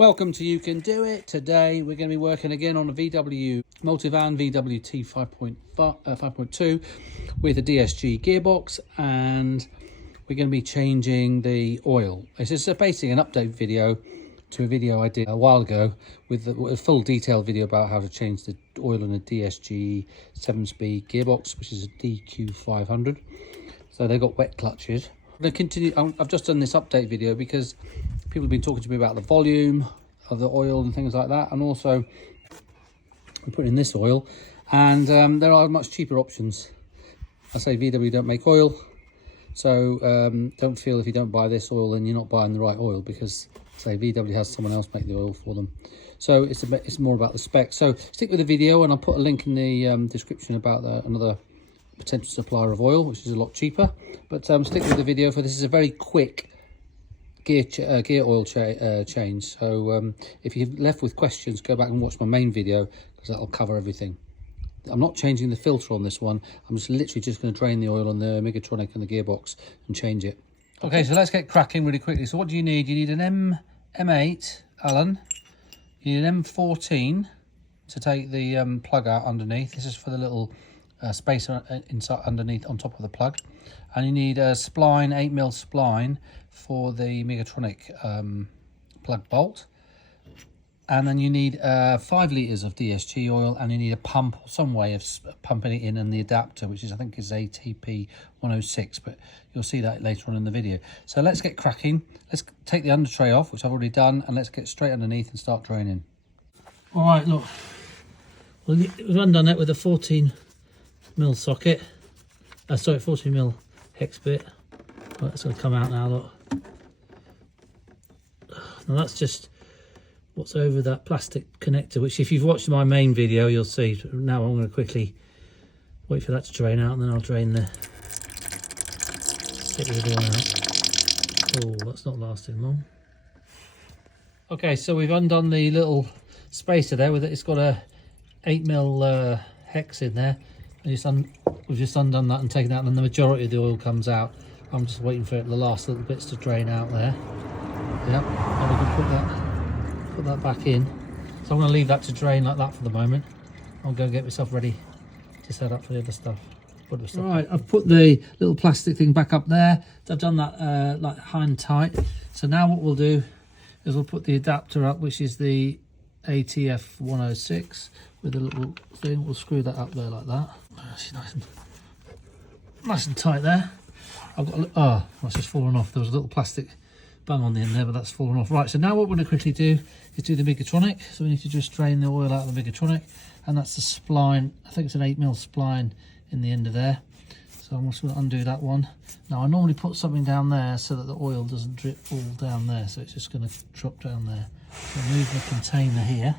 Welcome to You Can Do It. Today we're going to be working again on a VW Multivan VWT 5.2 with a DSG gearbox, and we're going to be changing the oil. This is basically an update video to a video I did a while ago with a full detailed video about how to change the oil in a DSG 7-speed gearbox, which is a DQ500. So they've got wet clutches. I'm going to continue. I've just done this update video because people have been talking to me about the volume of the oil and things like that, and also I'm putting in this oil, and there are much cheaper options. I say VW don't make oil, so don't feel if you don't buy this oil then you're not buying the right oil, because say VW has someone else make the oil for them. So it's more about the specs. So stick with the video, and I'll put a link in the description about another potential supplier of oil, which is a lot cheaper. But stick with the video, for this is a very quick gear oil change. So if you're left with questions, go back and watch my main video, because that'll cover everything. I'm not changing the filter on this one. I'm literally just going to drain the oil on the Megatronic and the gearbox and change it. Okay, so let's get cracking really quickly. So what do you need? You need an M8 Allen. You need an M14 to take the plug out underneath. This is for the little spacer inside underneath on top of the plug. And you need a spline, 8mm spline for the Megatronic plug bolt. And then you need 5 litres of DSG oil, and you need a pump, some way of pumping it in, and the adapter, which is, I think, is ATP 106, but you'll see that later on in the video. So let's get cracking. Let's take the under tray off, which I've already done, and let's get straight underneath and start draining. All right, look, we've undone it with a 14mm socket. Sorry, 14mm hex bit. Right, it's going to come out now, look. Now that's just what's over that plastic connector, which if you've watched my main video you'll see. Now I'm going to quickly wait for that to drain out, and then I'll drain the oil out. Oh, that's not lasting long. Okay, so we've undone the little spacer there with it. It's got a 8mm hex in there. We've just undone that and taken that, and then the majority of the oil comes out. I'm just waiting for the last little bits to drain out there. Yep, and we can put that back in. So I'm going to leave that to drain like that for the moment. I'll go get myself ready to set up for the other stuff. Right, I've put the little plastic thing back up there. I've done that like hand tight. So now what we'll do is we'll put the adapter up, which is the ATF 106 with a little thing. We'll screw that up there like that. Nice and tight there. I've got that's just fallen off. There was a little plastic bung on the end there, but that's fallen off. Right, so now what we're going to quickly do is do the Megatronic. So we need to just drain the oil out of the Megatronic, and that's the spline. I think it's an 8mm spline in the end of there. So I'm just going to undo that one. Now I normally put something down there so that the oil doesn't drip all down there, so it's just going to drop down there. So move the container here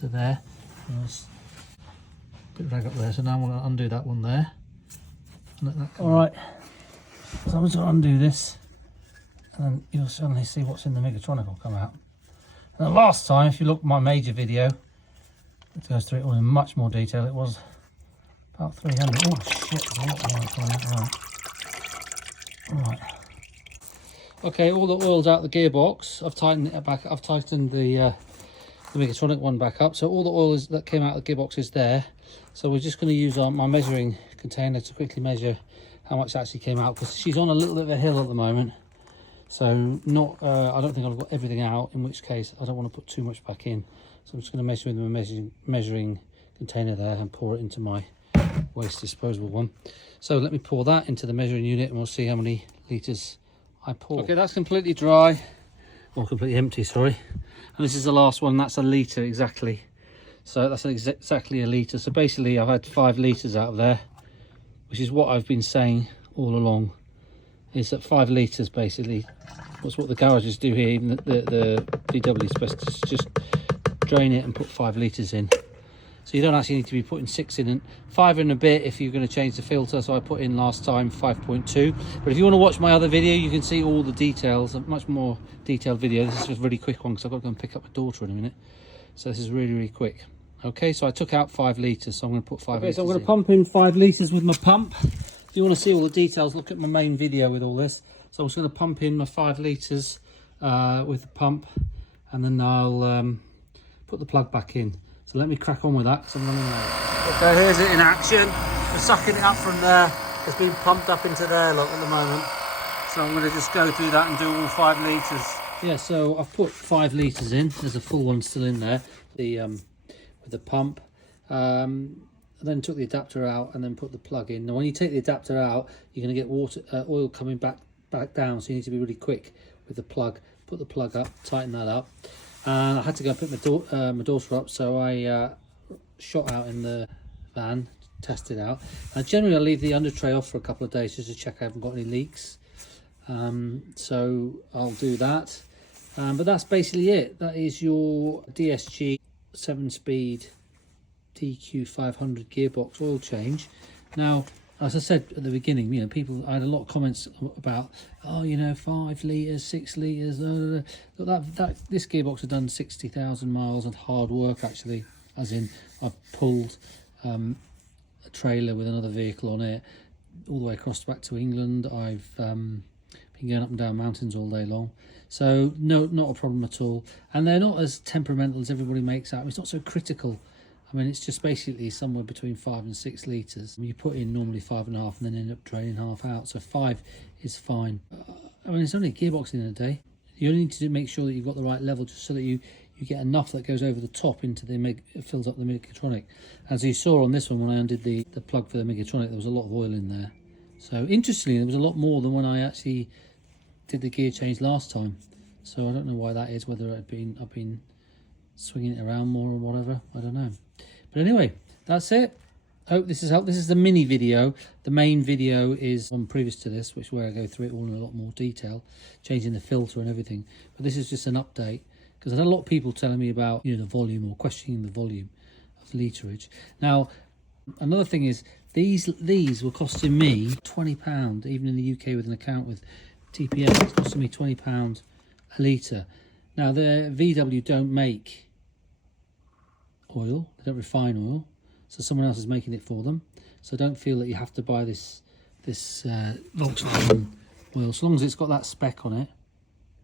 to there. Bit drag up there. So now I'm going to undo that one there. All right. So I'm just going to undo this, and then you'll suddenly see what's in the Megatronic will come out. And the last time, if you look at my major video, it goes through it all in much more detail. It was about 300. Oh shit! There's a lot more coming out. Right. Okay, all the oil's out the gearbox. I've tightened it back. I've tightened the Megatronic one back up. So all the oil that came out of the gearbox is there. So we're just going to use my measuring container to quickly measure how much actually came out, because she's on a little bit of a hill at the moment. So not, I don't think I've got everything out, in which case I don't want to put too much back in. So I'm just going to measure with my measuring container there and pour it into my waste disposable one. So let me pour that into the measuring unit, and we'll see how many litres I pour. Okay, that's completely dry, or completely empty, sorry. And this is the last one. That's a litre exactly. So that's exactly a litre. So basically I've had 5 litres out of there, which is what I've been saying all along, is that 5 litres basically. That's what the garages do here. Even the VW specialists just drain it and put 5 litres in. So you don't actually need to be putting 6 in, and 5 in a bit if you're going to change the filter. So I put in last time 5.2. But if you want to watch my other video, you can see all the details, a much more detailed video. This is a really quick one because I've got to go and pick up my daughter in a minute. So this is really, really quick. Okay, so I took out 5 litres, so I'm going to put 5 litres. So I'm going to pump in 5 litres with my pump. If you want to see all the details, look at my main video with all this. So I'm just going to pump in my 5 litres with the pump, and then I'll put the plug back in. So let me crack on with that, because I'm running late. Okay, here's it in action. We're sucking it up from there. It's been pumped up into there, look, at the moment. So I'm going to just go through that and do all 5 litres. Yeah, so I've put 5 litres in. There's a full one still in there, with the pump. Then took the adapter out and then put the plug in. Now when you take the adapter out, you're going to get oil coming back down, so you need to be really quick with the plug. Put the plug up, tighten that up. And I had to go put my daughter up, so I shot out in the van, test it out. Generally I leave the under tray off for a couple of days just to check I haven't got any leaks. So I'll do that. But that's basically it. That is your DSG 7-speed DQ500 gearbox oil change. Now, as I said at the beginning, you know, I had a lot of comments about, oh, you know, 5 litres, 6 litres. This gearbox had done 60,000 miles of hard work, actually, as in I've pulled a trailer with another vehicle on it all the way across back to England. I've been going up and down mountains all day long. So, no, not a problem at all. And they're not as temperamental as everybody makes out. It's not so critical. I mean, it's just basically somewhere between 5 and 6 litres. You put in normally 5.5 and then end up draining half out. So 5 is fine. I mean, it's only a gearbox in a day. You only need to make sure that you've got the right level, just so that you get enough that goes over the top into it fills up the Megatronic. As you saw on this one, when I undid the plug for the Megatronic, there was a lot of oil in there. So interestingly, there was a lot more than when I actually did the gear change last time. So I don't know why that is, whether I've been swinging it around more or whatever, I don't know. But anyway, that's it. Hope this has helped. This is the mini video. The main video is one previous to this, which where I go through it all in a lot more detail, changing the filter and everything. But this is just an update, because I had a lot of people telling me about, you know, the volume, or questioning the volume of literage. Now, another thing is these were costing me £20, even in the UK with an account with TPM. It's costing me £20 a litre. Now, the VW don't make oil, they don't refine oil, so someone else is making it for them. So don't feel that you have to buy this Volkswagen oil, so long as it's got that spec on it,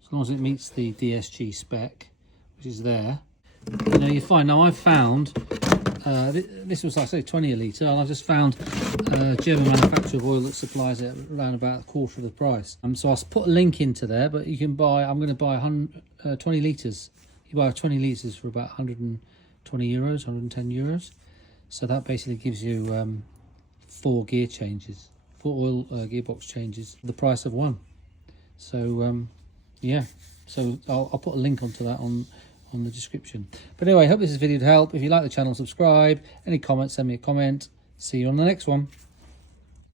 as long as it meets the DSG spec, which is there, you know, you're fine. Now I've found this was, like I say, 20 a litre, and I've just found a German manufacturer of oil that supplies it around about a quarter of the price. So I'll put a link into there, but you can buy, I'm going to buy 20 litres. You buy 20 litres for about 120 euros, 110 euros. So that basically gives you 4 gear changes, 4 oil gearbox changes for the price of 1. So yeah, so I'll put a link onto that on the description. But anyway, I hope this video did help. If you like the channel, subscribe. Any comments, send me a comment. See you on the next one.